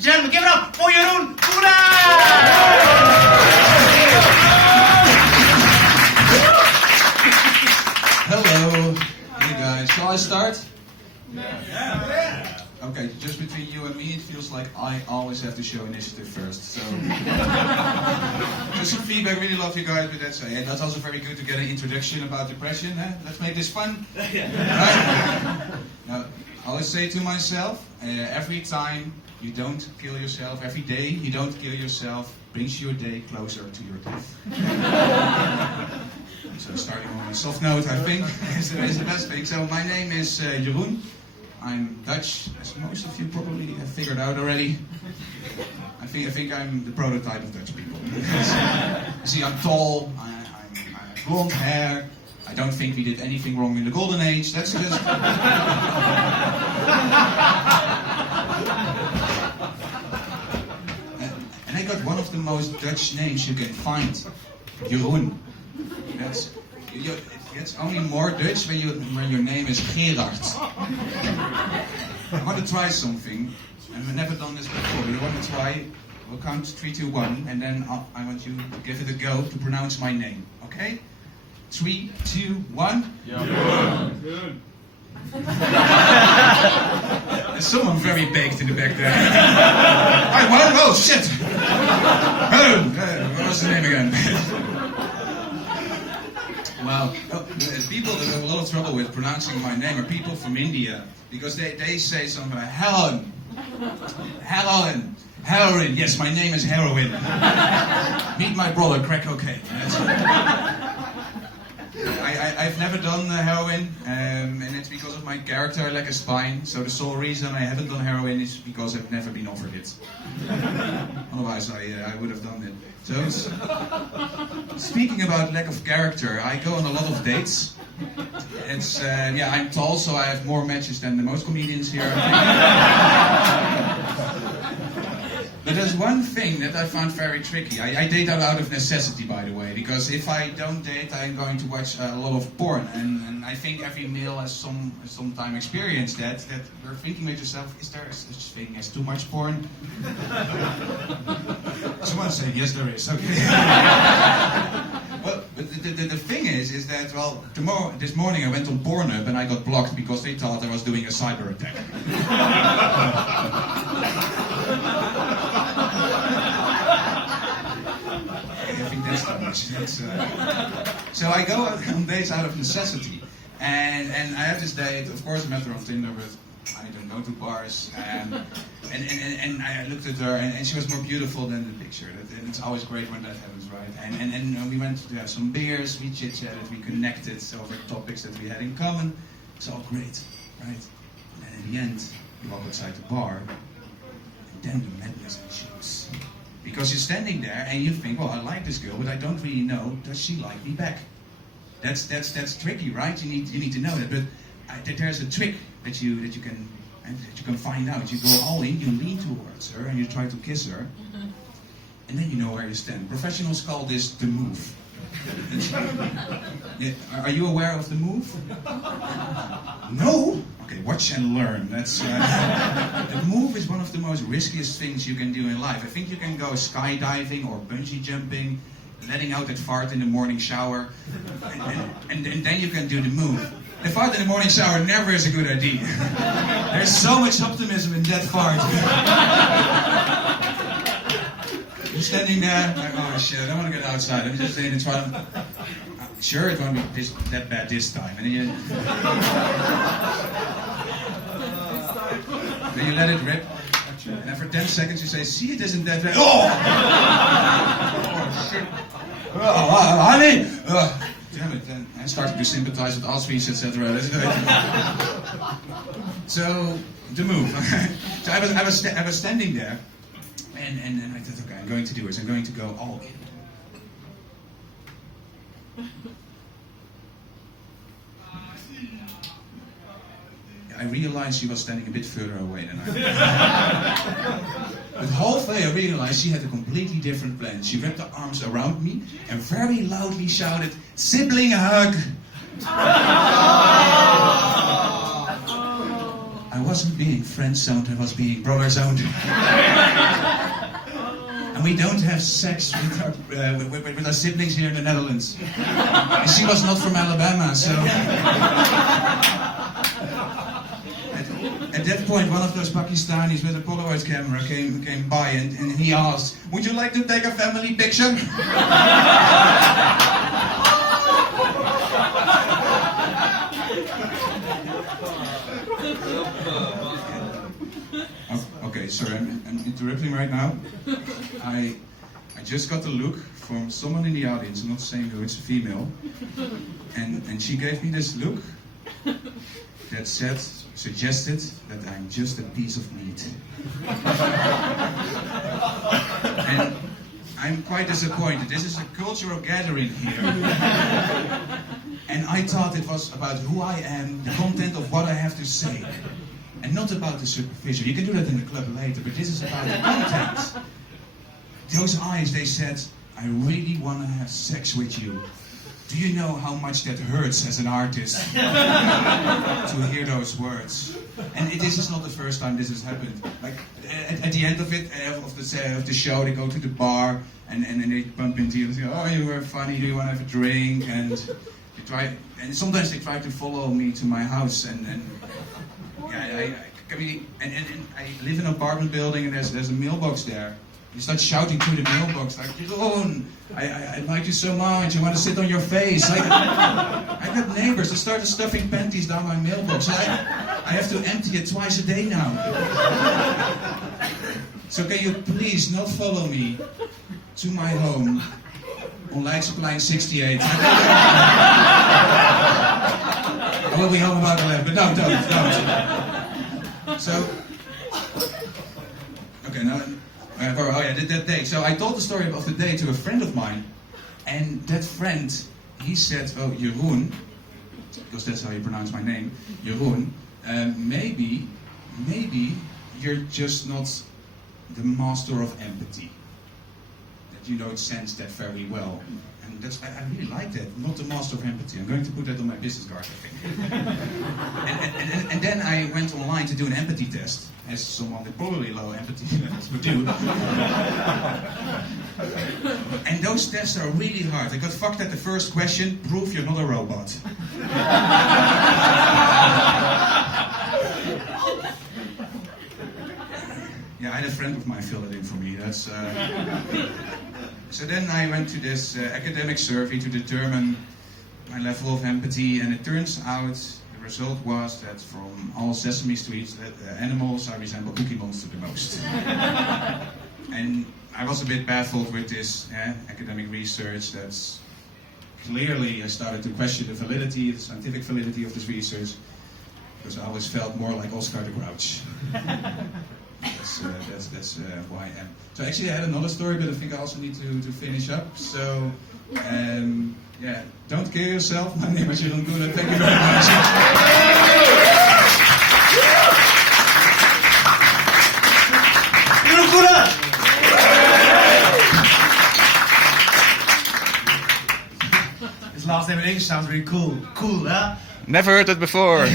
and gentlemen, give it up for Jeroen Coelen! Hello, hey guys. Shall I start? Yeah. Okay, just between you and me, it feels like I always have to show initiative first. So, just some feedback. Really love you guys with that. So, yeah, that's also very good to get an introduction about depression. Let's make this fun. Right? Now, I always say to myself, every time you don't kill yourself, every day you don't kill yourself, brings your day closer to your death. So starting on a soft note, I think, is the best thing. So my name is Jeroen. I'm Dutch, as most of you probably have figured out already. I think I'm the prototype of Dutch people. You see, I'm tall, I have blonde hair. I don't think we did anything wrong in the golden age. That's just... And I got one of the most Dutch names you can find, Jeroen. It's only more Dutch when your name is Gerard. I want to try something, and we've never done this before. You want to try? We'll count 3, 2, 1, and then I want you to give it a go to pronounce my name. Okay? 3, 2, 1. Jeroen. There's someone very baked in the back there. Alright, well, oh shit! What was the name again? Well, people that have a lot of trouble with pronouncing my name are people from India, because they say something like heroin, heroin. Yes, my name is heroin. Meet my brother, crack cocaine. I've never done heroin, and it's because of my character. I lack a spine, so the sole reason I haven't done heroin is because I've never been offered it. Otherwise, I would have done it. So, speaking about lack of character, I go on a lot of dates. It's I'm tall, so I have more matches than the most comedians here. But there's one thing that I found very tricky. I date out of necessity, by the way, because if I don't date, I'm going to watch a lot of porn, and I think every male has sometime experienced that you're thinking with yourself, is there such thing as too much porn? Someone said, yes, there is. Okay. Well, but the thing is that, well, this morning I went on Pornhub and I got blocked because they thought I was doing a cyber attack. I think that's too much. So I go on dates out of necessity. And I have this date, of course I met her on Tinder, but I don't go to bars. And I looked at her, and she was more beautiful than the picture. And it's always great when that happens, right? And we went to have some beers, we chit-chatted, we connected over topics that we had in common. It's all great, right? And then in the end, you walk outside the bar, and then the madness ensues. Because you're standing there and you think, well, I like this girl, but I don't really know, does she like me back? That's tricky, right? You need to know that. But there's a trick that you can find out. You go all in, you lean towards her, and you try to kiss her, and then you know where you stand. Professionals call this the move. Are you aware of the move? No? Okay, watch and learn. The move is one of the most riskiest things you can do in life. I think you can go skydiving or bungee jumping, letting out that fart in the morning shower, and then you can do the move. The fart in the morning shower never is a good idea. There's so much optimism in that fart. You're standing there, like, oh shit, I don't want to get outside. I'm just saying, try. Sure, it won't be that bad this time. And then you let it rip. And then for 10 seconds you say, see, it isn't that bad. Oh! Oh shit. Oh, honey! Damn it, then I started to sympathize with Auschwitz, etc. So, the move. So I was standing there, and I thought, okay, I'm going to do this. I'm going to go all in. I realized she was standing a bit further away than I was. But halfway I realized she had a completely different plan. She wrapped her arms around me and very loudly shouted, "Sibling hug!" I I wasn't being friend-zoned, I was being brother-zoned. And we don't have sex with our siblings here in the Netherlands. And she was not from Alabama, so... At that point, one of those Pakistanis with a Polaroid camera came by and he asked, "Would you like to take a family picture?" Okay, sorry, I'm interrupting right now. I just got a look from someone in the audience, I'm not saying who, it's a female, and she gave me this look that suggested that I'm just a piece of meat. And I'm quite disappointed. This is a cultural gathering here. And I thought it was about who I am, the content of what I have to say. And not about the superficial. You can do that in the club later, but this is about the content. Those eyes, they said, "I really want to have sex with you." Do you know how much that hurts as an artist to hear those words? And this is not the first time this has happened. Like at the end of it, of the show, they go to the bar and they bump into you and say, "Oh, you were funny. Do you want to have a drink?" And they try. And sometimes they try to follow me to my house. And yeah, I live in an apartment building and there's a mailbox there. You start shouting through the mailbox like, "Jeroen, I like you so much, I want to sit on your face." I got neighbors that started stuffing panties down my mailbox. I have to empty it twice a day now. So can you please not follow me to my home on Leidseplein 68? I will be home about 11, but no, don't. So, okay, now... that day. So I told the story of the day to a friend of mine, and that friend, he said, "Oh, Jeroen," because that's how you pronounce my name, Jeroen, maybe you're just not the master of empathy. That you don't sense that very well. And I really like that, not the master of empathy. I'm going to put that on my business card, I think. and then I went online to do an empathy test, as someone with probably low empathy levels would do. And those tests are really hard. I got fucked at the first question: prove you're not a robot. Yeah, I had a friend of mine fill it in for me. That's. So then I went to this academic survey to determine my level of empathy, and it turns out the result was that from all Sesame Streets, animals I resemble Cookie Monster the most. And I was a bit baffled with this academic research. That's clearly I started to question the validity, the scientific validity of this research, because I always felt more like Oscar the Grouch. That's who I am. So actually I had another story, but I think I also need to finish up. So, yeah, don't kill yourself. My name is Jeroen Coelen. Thank you very much. Jeroen Coelen! His last name in English sounds really cool. Cool, huh? Never heard it before.